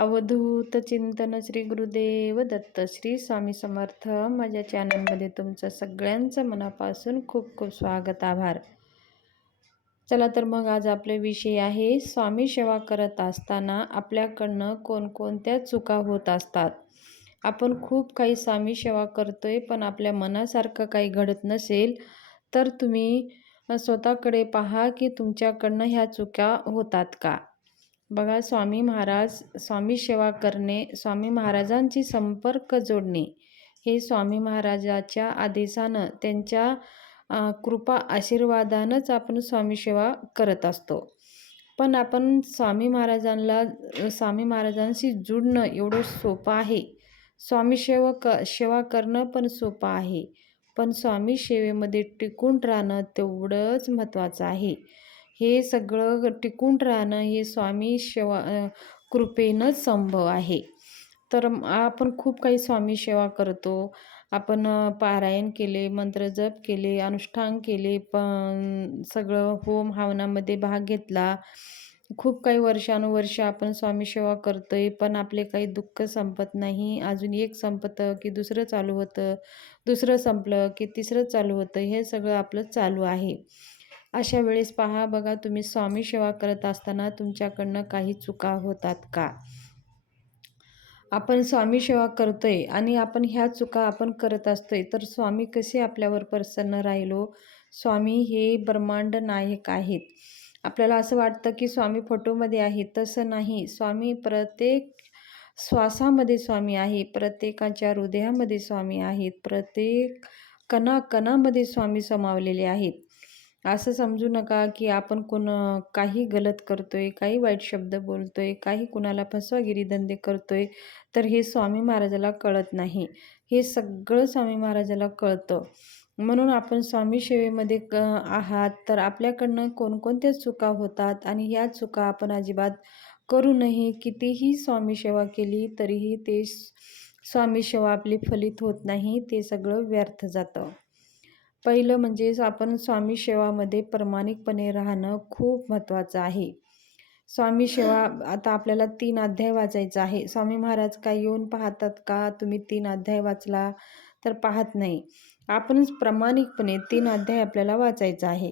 अवधूत चिंतन श्री गुरुदेव दत्त. श्री स्वामी समर्थ. माझ्या चॅनलमध्ये तुमचं सगळ्यांचं मनापासून खूप खूप स्वागत, आभार. चला तर मग आज आपले विषय आहे, स्वामी सेवा करत असताना आपल्याकडनं कोणकोणत्या चुका होत असतात. आपण खूप काही स्वामी सेवा करतोय, पण आपल्या मनासारखं काही घडत नसेल तर तुम्ही स्वतःकडे पहा की तुमच्याकडनं ह्या चुका होतात का. बघा, स्वामी महाराज, स्वामी सेवा करणे, स्वामी महाराजांची संपर्क जोडणे, हे स्वामी महाराजाच्या आदेशानं, त्यांच्या कृपा आशीर्वादानंच आपण स्वामी सेवा करत असतो. पण आपण स्वामी महाराजांशी जुडणं एवढं सोपं आहे. स्वामी सेवा करणं पण सोपं आहे, पण स्वामी सेवेमध्ये टिकून राहणं तेवढंच महत्त्वाचं आहे. हे सगळं टिकून राहणं हे स्वामी सेवा कृपेनंच संभव आहे. तर आपण खूप काही स्वामी सेवा करतो. आपण पारायण केले, मंत्र जप केले, अनुष्ठान केले, पण सगळं होम हवनामध्ये भाग घेतला. खूप काही वर्षानुवर्ष आपण स्वामी सेवा करतोय, पण आपले काही दुःख संपत नाही. अजून एक संपतं की दुसरं चालू होतं, दुसरं संपलं की तिसरं चालू होतं. हे सगळं आपलं चालू आहे. अशा वेळेस पहा, बघा, तुम्ही स्वामी सेवा करत असताना तुमच्याकडनं काही चुका होतात का. आपण स्वामी सेवा करतोय आणि आपण ह्या चुका आपण करत असतोय, तर स्वामी कसे आपल्यावर प्रसन्न राहिलो. स्वामी हे ब्रह्मांड नायक आहेत. आपल्याला असं वाटतं की स्वामी फोटोमध्ये आहेत, तसं नाही. स्वामी प्रत्येक श्वासामध्ये स्वामी आहे, प्रत्येकाच्या हृदयामध्ये स्वामी आहेत, प्रत्येक कणाकणामध्ये स्वामी समावलेले आहेत. असं समजू नका की आपण काही गलत करतोय, काही वाईट शब्द बोलतोय, काही कुणाला फसवागिरी धंदे करतोय, तर हे स्वामी महाराजाला कळत नाही. हे सगळं स्वामी महाराजाला कळतं. म्हणून आपण स्वामी सेवेमध्ये आहात, तर आपल्याकडनं कोणकोणत्या चुका होतात आणि ह्या चुका आपण अजिबात करू नये. कितीही स्वामी सेवा केली तरीही ते स्वामी सेवा आपली फलित होत नाही, ते सगळं व्यर्थ जातं. पहिलं म्हणजे आपण स्वामी सेवामध्ये प्रामाणिकपणे राहणं खूप महत्त्वाचं आहे. स्वामी सेवा, आता आपल्याला 3 अध्याय वाचायचा आहे. स्वामी महाराज काय येऊन पाहतात का तुम्ही 3 अध्याय वाचला, तर पाहत नाही. आपणच प्रामाणिकपणे 3 अध्याय आपल्याला वाचायचा आहे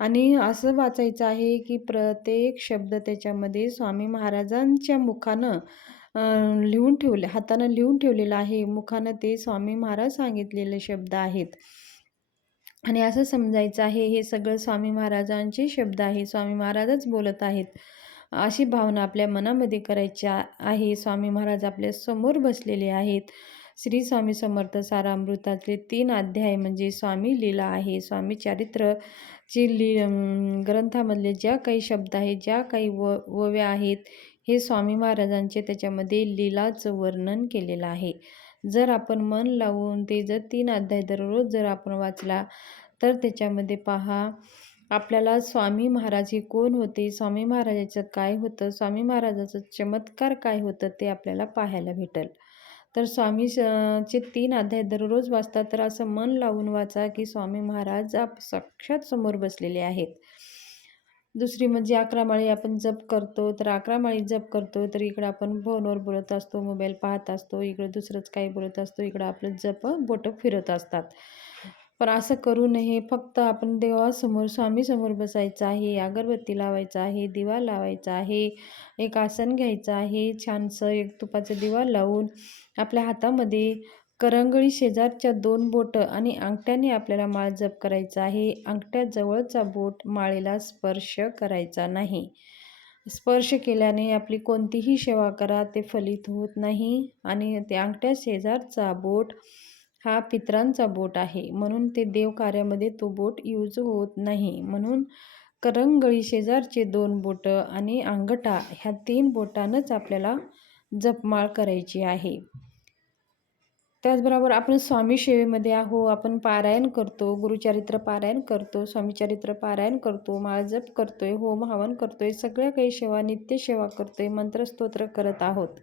आणि असं वाचायचं आहे की प्रत्येक शब्द त्याच्यामध्ये स्वामी महाराजांच्या मुखानं लिहून ठेवले, हातानं लिहून ठेवलेलं आहे. मुखानं ते स्वामी महाराज सांगितलेले शब्द आहेत आणि असं समजायचं आहे हे सगळं स्वामी महाराजांचे शब्द आहे, स्वामी महाराजच बोलत आहेत, अशी भावना आपल्या मनामध्ये करायच्या आहे. स्वामी महाराज आपल्या समोर बसलेले आहेत. श्री स्वामी समर्थ सारामृतातले 3 अध्याय म्हणजे स्वामी लीला आहे. स्वामी चरित्रची ग्रंथामधले ज्या काही शब्द आहेत, ज्या काही ओव्या आहेत, हे स्वामी महाराजांचे त्याच्यामध्ये लीलाचं वर्णन केलेलं आहे. जर आपण मन लावून ते 3 अध्याय दररोज जर आपण वाचला, तर त्याच्यामध्ये पहा, आपल्याला स्वामी महाराज हे कोण होते, स्वामी महाराजाचं काय होतं, स्वामी महाराजाचं चमत्कार काय होतं, ते आपल्याला पाहायला भेटेल. तर चे 3 अध्याय दररोज वाचता, तर असं मन लावून वाचा की स्वामी महाराज साक्षात समोर बसलेले आहेत. दुसरी म्हणजे 11 माळी आपण जप करतो, तर 11 माळी जप करतो, तर इकडं आपण फोनवर बोलत असतो, मोबाईल पाहत असतो, इकडं दुसरंच काही बोलत असतो, इकडं आपलं जप बोटं फिरत असतात. पण असं करू नये. फक्त आपण देवासमोर, स्वामीसमोर बसायचं आहे, अगरबत्ती लावायचा आहे, दिवा लावायचा आहे, एक आसन घ्यायचं आहे, छानसं एक तुपाचा दिवा लावून आपल्या हातामध्ये करंगळी शेजारच्या 2 बोटं आणि अंगठ्याने आपल्याला माळ जप करायचा आहे. अंगठ्याजवळचा बोट माळेला स्पर्श करायचा नाही. स्पर्श केल्याने आपली कोणतीही सेवा करा ते फलित होत नाही आणि ते अंगठ्या शेजारचा बोट हा पितरांचा बोट आहे, म्हणून ते देवकार्यामध्ये तो बोट यूज होत नाही. म्हणून करंगळी शेजारचे 2 बोटं आणि अंगठा ह्या 3 बोटांनाच आपल्याला जपमाळ करायची आहे. त्याचबरोबर आपण स्वामी सेवेमध्ये आहो, आपण पारायण करतो, गुरुचरित्र पारायण करतो, स्वामीचरित्र पारायण करतो, माळ जप करतोय, होम हवन करतोय, सगळ्या काही सेवा, नित्य सेवा करतोय, मंत्रस्तोत्र करत आहोत,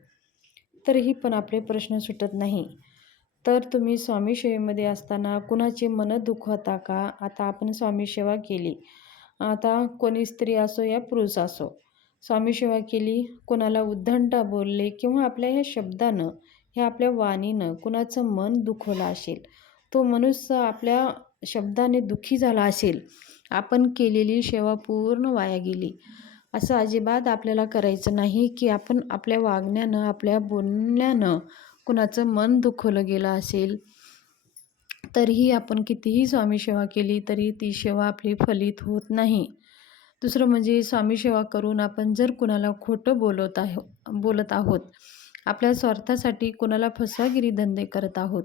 तरीही पण आपले प्रश्न सुटत नाही. तर तुम्ही स्वामी सेवेमध्ये असताना कुणाचे मन दुखवता का. आता आपण स्वामी सेवा केली, आता कोणी स्त्री असो या पुरुष असो, स्वामी सेवा केली, कोणाला उद्धंटा बोलले किंवा आपल्या ह्या शब्दानं, ह्या आपल्या वाणीनं कुणाचं मन दुखवलं असेल, तो मनुष्य आपल्या शब्दाने दुःखी झाला असेल, आपण केलेली सेवा पूर्ण वाया गेली. असं अजिबात आपल्याला करायचं नाही की आपण आपल्या वागण्यानं, आपल्या बोलण्यानं कुणाचं मन दुखवलं गेलं असेल, तरीही आपण कितीही स्वामी सेवा केली तरी ती सेवा आपली फलित होत नाही. दुसरं म्हणजे स्वामी सेवा करून आपण जर कुणाला खोटं बोलत आहोत, आपल्या स्वार्थासाठी कुणाला फसवागिरी धंदे करत आहोत,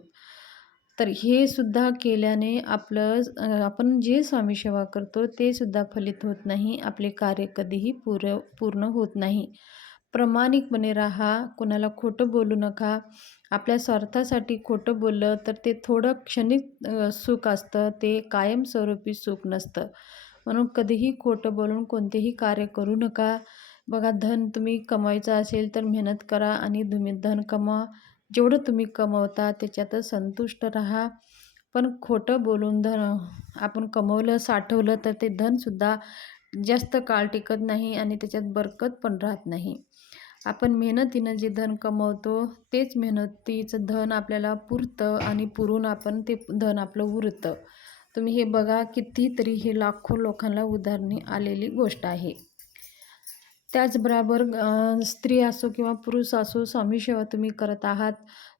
तर हे सुद्धा केल्याने आपण जे स्वामी सेवा करतो ते सुद्धा फलित होत नाही. आपले कार्य कधीही पूर्ण होत नाही. प्रामाणिकपणे राहा, कुणाला खोटं बोलू नका. आपल्या स्वार्थासाठी खोटं बोललं तर ते थोडं क्षणिक सुख असतं, ते कायमस्वरूपी सुख नसतं. म्हणून कधीही खोटं बोलून कोणतेही कार्य करू नका. बघा, धन तुम्ही कमवायचं असेल तर मेहनत करा आणि तुम्ही धन कमवा. जेवढं तुम्ही कमवता त्याच्यातच संतुष्ट राहा. पण खोटं बोलून आपण कमवलं, साठवलं तर ते धनसुद्धा जास्त काळ टिकत नाही आणि त्याच्यात बरकत पण राहत नाही. आपण मेहनतीनं जे धन कमवतो तेच मेहनतीचं धन आपल्याला पुरतं आणि पुरून आपण ते धन आपलं उरतं. तुम्ही हे बघा, कितीतरी हे लाखो लोकांना उदाहरणे आलेली गोष्ट आहे. त्याचबरोबर स्त्री असो किंवा पुरुष असो, स्वामी सेवा तुम्ही करत आहात,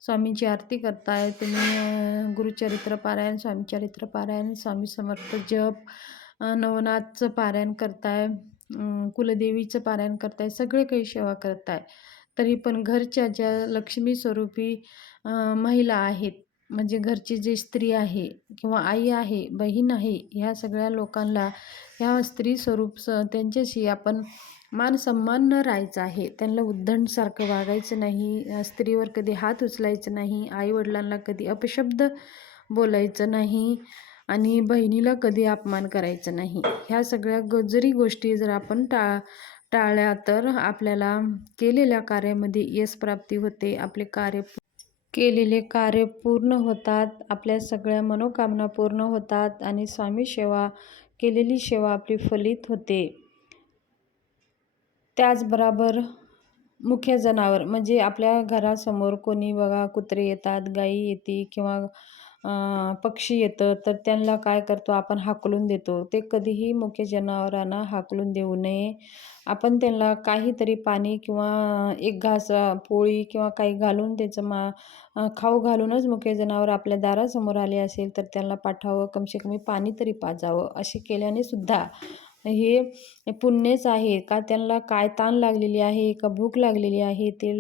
स्वामींची आरती करताय, तुम्ही गुरुचरित्र पारायण, स्वामीचरित्र पारायण, स्वामी समर्थ जप, नवनाथचं पारायण करताय, कुलदेवीचं पारायण करताय, सगळे काही सेवा करताय. तरी पण घरच्या ज्या लक्ष्मी स्वरूपी महिला आहेत, म्हणजे घरची जी स्त्री आहे किंवा आई आहे, बहीण आहे, ह्या सगळ्या लोकांना ह्या स्त्री स्वरूप त्यांच्याशी आपण मान सन्मान न राहायचं आहे. त्यांना उद्धटसारखं वागायचं नाही, स्त्रीवर कधी हात उचलायचं नाही, आईवडिलांना कधी अपशब्द बोलायचं नाही आणि बहिणीला कधी अपमान करायचं नाही. ह्या सगळ्या जरी गोष्टी जर आपण टाळल्या तर आपल्याला केलेल्या कार्यामध्ये यश प्राप्ती होते. केलेले कार्य पूर्ण होतात, आपल्या सगळ्या मनोकामना पूर्ण होतात आणि स्वामी सेवा, केलेली सेवा आपली फलित होते. त्याचबरोबर मुख्य जनावर म्हणजे आपल्या घरासमोर कोणी बघा कुत्रे येतात, गाई येते किंवा पक्षी येतं, तर त्यांना काय करतो आपण हाकलून देतो. ते कधीही मुख्य जनावरांना हाकलून देऊ नये. आपण त्यांना काहीतरी पाणी किंवा एक घास पोळी किंवा काही घालून त्याचं खाऊ घालूनच मुख्य जनावर आपल्या दारासमोर आले असेल तर त्यांना पाठवावं, कमसे कमी पाणी तरी पाजावं. असे केल्याने सुद्धा हे पुण्यच आहे. का त्यांना काय ताण लागलेली आहे, का भूक लागलेली आहे, ते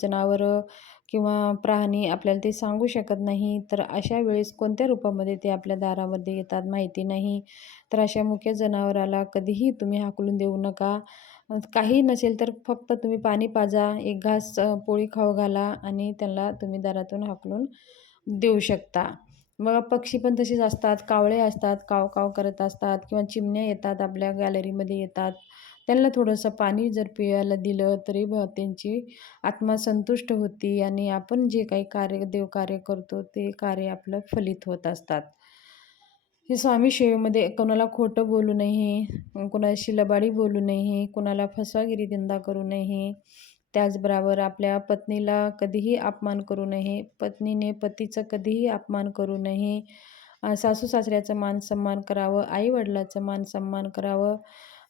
जनावरं किंवा प्राणी आपल्याला ते सांगू शकत नाही. तर अशा वेळेस कोणत्या रूपामध्ये ते आपल्या दारामध्ये येतात माहिती नाही. तर अशा मुख्य जनावराला कधीही तुम्ही हाकलून देऊ नका. काही नसेल तर फक्त तुम्ही पाणी पाजा, एक घास पोळी खाऊ घाला आणि त्यांना तुम्ही दारातून हाकलून देऊ शकता. मग पक्षी पण तसेच असतात, कावळे असतात, काव करत असतात किंवा चिमण्या येतात, आपल्या गॅलरीमध्ये येतात. त्यांना थोडंसं पाणी जर प्यायला दिलं तरी त्यांची आत्मा संतुष्ट होती आणि आपण जे काही देवकार्य करतो ते कार्य आपलं फलित होत असतात. हे स्वामी सेवेमध्ये कोणाला खोटं बोलू नये, कोणाशी लबाडी बोलू नये, कोणाला फसवागिरी धंदा करू नये. त्याचबरोबर आपल्या पत्नीला कधीही अपमान करू नये, पत्नीने पतीचं कधीही अपमान करू नये. सासू सासऱ्याचं मान सन्मान करावं, आईवडिलाचं मान सन्मान करावं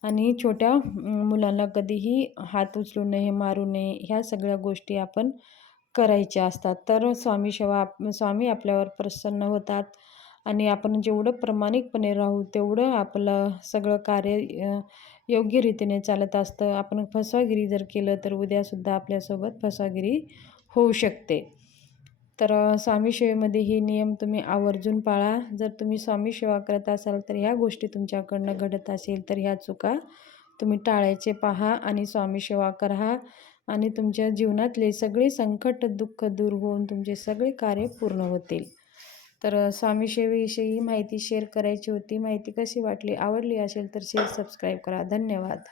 आणि छोट्या मुलांना कधीही हात उचलू नये, मारू नये. ह्या सगळ्या गोष्टी आपण करायच्या असतात. तर स्वामी आपल्यावर प्रसन्न होतात आणि आपण जेवढं प्रामाणिकपणे राहू तेवढं आपलं सगळं कार्य योग्य रीतीने चालत असतं. आपण फसवागिरी जर केलं तर उद्यासुद्धा आपल्यासोबत फसवागिरी होऊ शकते. तर स्वामी सेवेमध्ये हे नियम तुम्ही आवर्जून पाळा. जर तुम्ही स्वामी सेवा करत असाल तर ह्या गोष्टी तुमच्याकडनं घडत असेल तर ह्या चुका तुम्ही टाळायचे पहा आणि स्वामी सेवा करा आणि तुमच्या जीवनातले सगळे संकट, दुःख दूर होऊन तुमचे सगळे कार्य पूर्ण होतील. तर स्वामी सेवेविषयी माहिती शेअर करायची होती. माहिती कशी वाटली, आवडली असेल तर शेअर, सबस्क्राईब करा. धन्यवाद.